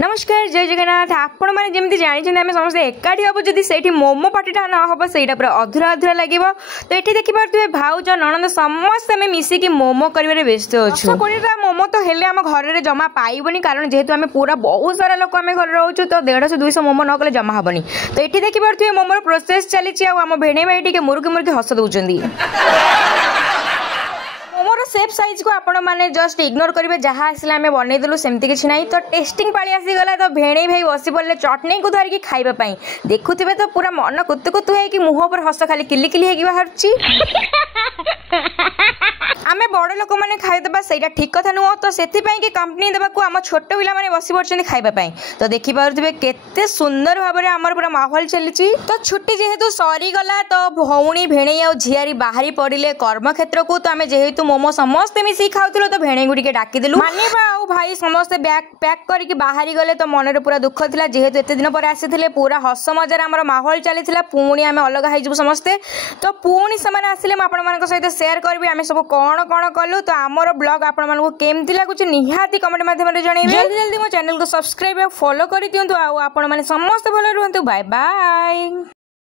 नमस्कार जय जगन्नाथ आपण मैंने जमी जानते आम समस्त एकाठी हम जब से मोमो पार्टीटा न हम से पूरा अधूरा अधूरा लगे तो ये देखिपे भाउज नणंद समस्त आम मिसिकी मोमो कर व्यस्त अच्छे मोमो तो हेले आम घर जमा पाइबनी कारण जेहेतु आम पूरा बहुत सारा लोक आम घर रोचु तो 150-200 मोमो न कले जमा हेनी तो ये देखिपे मोमोर प्रोसेस चली आम भेणे भाई टे मुरुकी मुरुकी हस दौरान मोमोर सेप साइज को आपण मैंने जस्ट इग्नोर करेंगे जहाँ आसला आम बनईदेलु सेमती किसी ना तो टेस्टिंग पाली आसीगला तो भेणे भाई बसी पड़े चटनी को धरिकी खाइबापी देखुवे तो पूरा मन कुतु कुतु है कि मुह पर हस खाली किली किली है बाहर आम बड़ लोक मैंने खाईदेबा से ठीक कथा नुह तो से कंपनी देवाक आम छोट पिला मैंने बसी पड़े खाइबापी तो देखिपे केते सुंदर भाव में आमर पूरा माहौल चली तो छुट्टी जेहेतु सरीगला तो भौणी भेणे आ झियारी बाहरी पड़े कर्मक्षेत्र को तो आम जेहेतु मोमो समस्ते मिसिक खाऊलु तो भेणे गुड़ी डाकिदेलु मानिबा आउ भाई समस्ते बैग पैक करके बाहरी गले तो मन पूरा दुख था जेहेतु एत दिन पर आसी पूरा हस मजार आम माहौल चली पुणी आम अलग हो समस्ते तो पुणी से आसिले आपण सहित सेयार करी आम सब कौन कौन कलु तो आमर ब्लॉग आपण मानक केमती लगुच निहाती कमेंट माध्यम जनइबे जल्दी जल्दी मो चैनल को सब्सक्राइब और फॉलो कर दिंतु आपण माने समस्त भल रुहंतु बाय बाय।